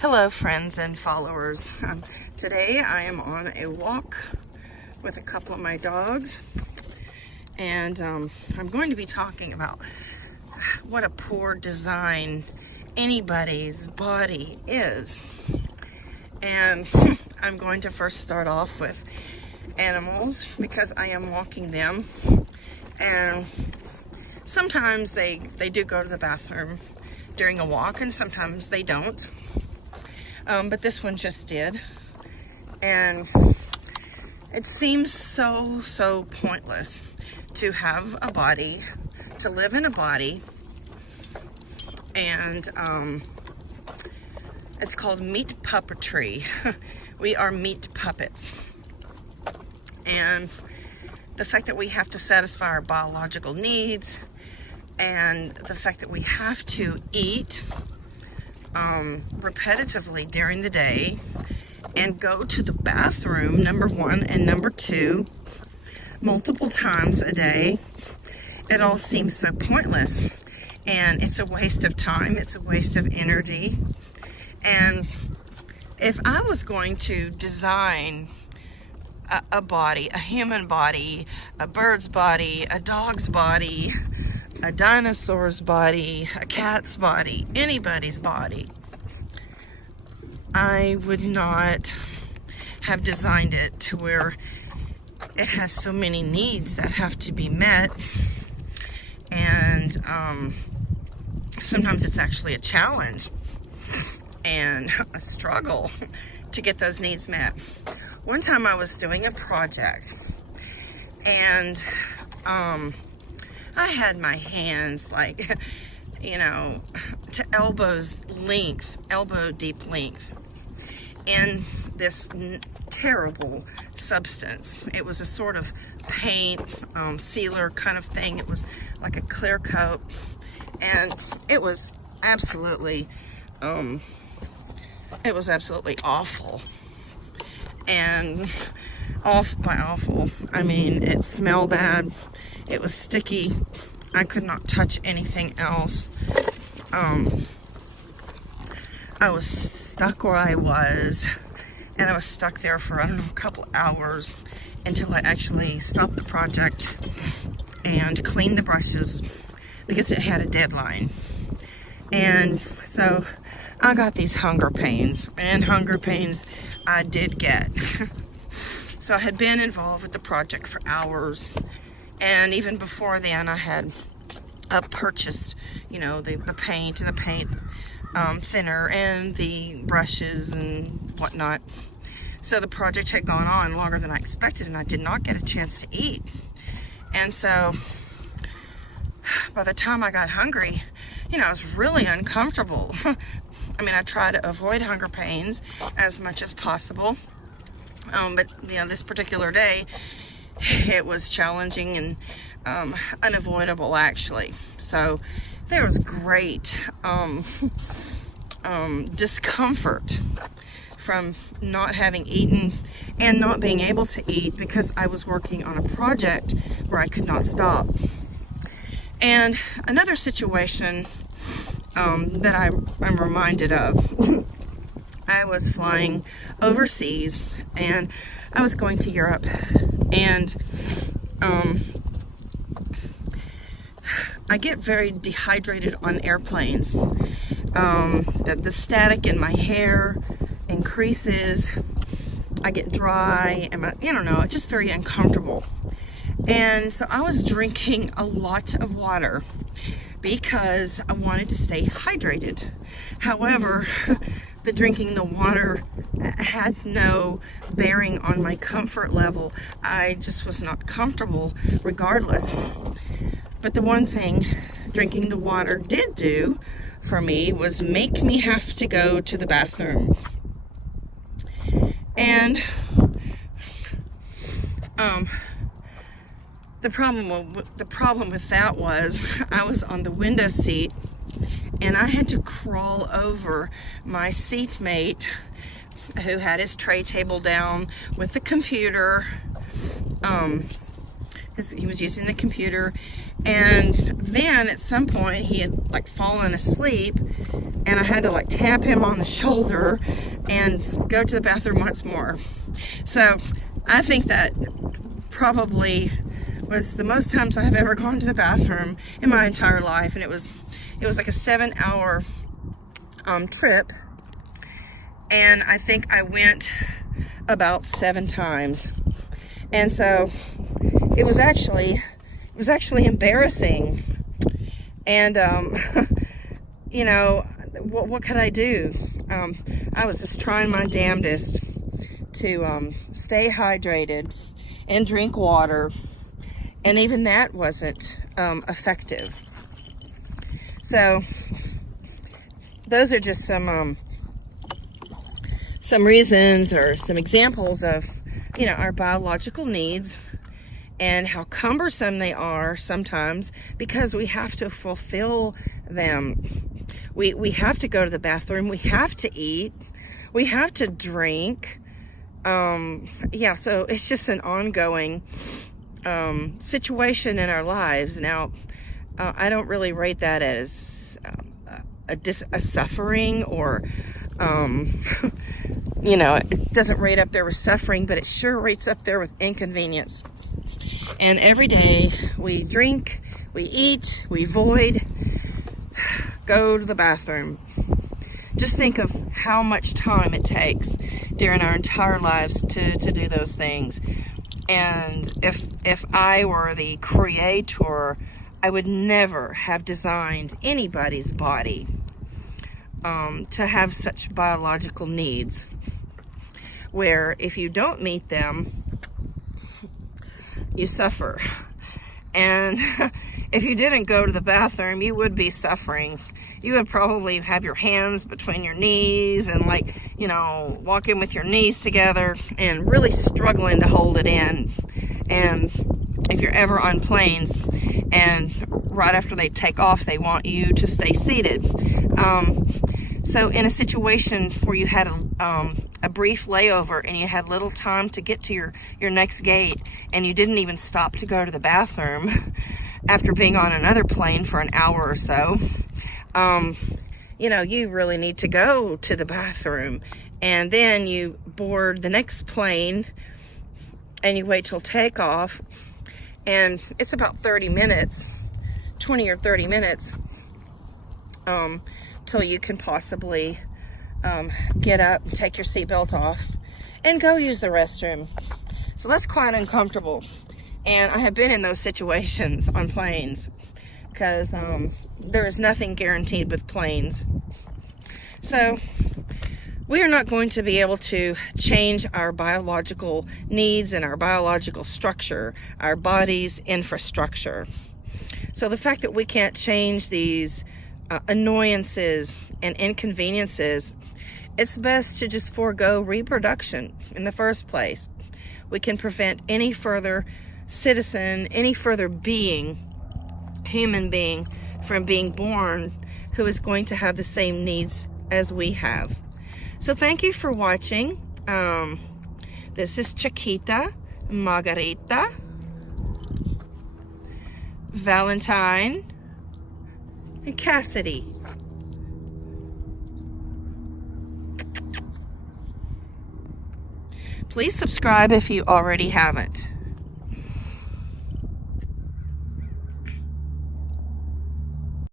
Hello friends and followers. Today I am on a walk with a couple of my dogs, and I'm going to be talking about what a poor design anybody's body is. And I'm going to first start off with animals because I am walking them, and sometimes they do go to the bathroom during a walk and sometimes they don't. But this one just did, and it seems so pointless to have a body, to live in a body, and it's called meat puppetry. We are meat puppets, and the fact that we have to satisfy our biological needs, and the fact that we have to eat repetitively during the day and go to the bathroom, number one, and number two, multiple times a day. It all seems so pointless, and it's a waste of time, it's a waste of energy. And if I was going to design a body, a human body, a bird's body, a dog's body, a dinosaur's body, a cat's body, anybody's body, I would not have designed it to where it has so many needs that have to be met. And sometimes it's actually a challenge and a struggle to get those needs met. One time I was doing a project, and I had my hands like, to elbow's length, elbow deep length, in this terrible substance. It was a sort of paint, sealer kind of thing. It was like a clear coat, and it was absolutely awful. And by awful, I mean it smelled bad. It was sticky. I could not touch anything else. I was stuck where I was, and I was stuck there for, I don't know, a couple hours until I actually stopped the project and cleaned the brushes because it had a deadline. And so I got these hunger pains, and hunger pains I did get. So I had been involved with the project for hours, and even before then I had purchased, the paint and the paint thinner and the brushes and whatnot. So the project had gone on longer than I expected, and I did not get a chance to eat. And so by the time I got hungry, I was really uncomfortable. I mean, I try to avoid hunger pains as much as possible. But this particular day, it was challenging and unavoidable, actually. So there was great discomfort from not having eaten and not being able to eat because I was working on a project where I could not stop. And another situation that I'm reminded of, I was flying overseas, and I was going to Europe, and I get very dehydrated on airplanes. The static in my hair increases. I get dry, and it's just very uncomfortable. And so I was drinking a lot of water because I wanted to stay hydrated. However, the drinking the water had no bearing on my comfort level. I just was not comfortable regardless. But the one thing drinking the water did do for me was make me have to go to the bathroom. And the problem with that was I was on the window seat, and I had to crawl over my seatmate who had his tray table down with the computer, He was using the computer, and then at some point he had like fallen asleep, and I had to like tap him on the shoulder and go to the bathroom once more. So I think that probably was the most times I have ever gone to the bathroom in my entire life, and it was like a 7-hour trip, and I think I went about 7 times. And so it was actually embarrassing. And you know, what could I do? I was just trying my damnedest to stay hydrated and drink water, and even that wasn't effective. So those are just some reasons or some examples of, you know, our biological needs and how cumbersome they are sometimes because we have to fulfill them. We have to go to the bathroom, we have to eat, we have to drink. Yeah, so it's just an ongoing situation in our lives. Now, I don't really rate that as a suffering, or you know, it doesn't rate up there with suffering, but it sure rates up there with inconvenience. And every day we drink, we eat, we void, go to the bathroom. Just think of how much time it takes during our entire lives to do those things. And if I were the creator, I would never have designed anybody's body to have such biological needs, where if you don't meet them, you suffer. And if you didn't go to the bathroom, you would be suffering. You would probably have your hands between your knees and, like, you know, walking with your knees together and really struggling to hold it in. And if you're ever on planes and right after they take off, they want you to stay seated. So in a situation where you had a brief layover and you had little time to get to your next gate, and you didn't even stop to go to the bathroom after being on another plane for an hour or so, you know, you really need to go to the bathroom. And then you board the next plane and you wait till takeoff, and it's about 30 minutes, 20 or 30 minutes, till you can possibly get up and take your seatbelt off and go use the restroom. So that's quite uncomfortable. And I have been in those situations on planes, because there is nothing guaranteed with planes. So we are not going to be able to change our biological needs and our biological structure, our body's infrastructure. So the fact that we can't change these annoyances and inconveniences, it's best to just forego reproduction in the first place. We can prevent any further citizen, any further human being, from being born who is going to have the same needs as we have. So thank you for watching. This is Chiquita, Margarita, Valentine, and Cassidy. Please subscribe if you already haven't.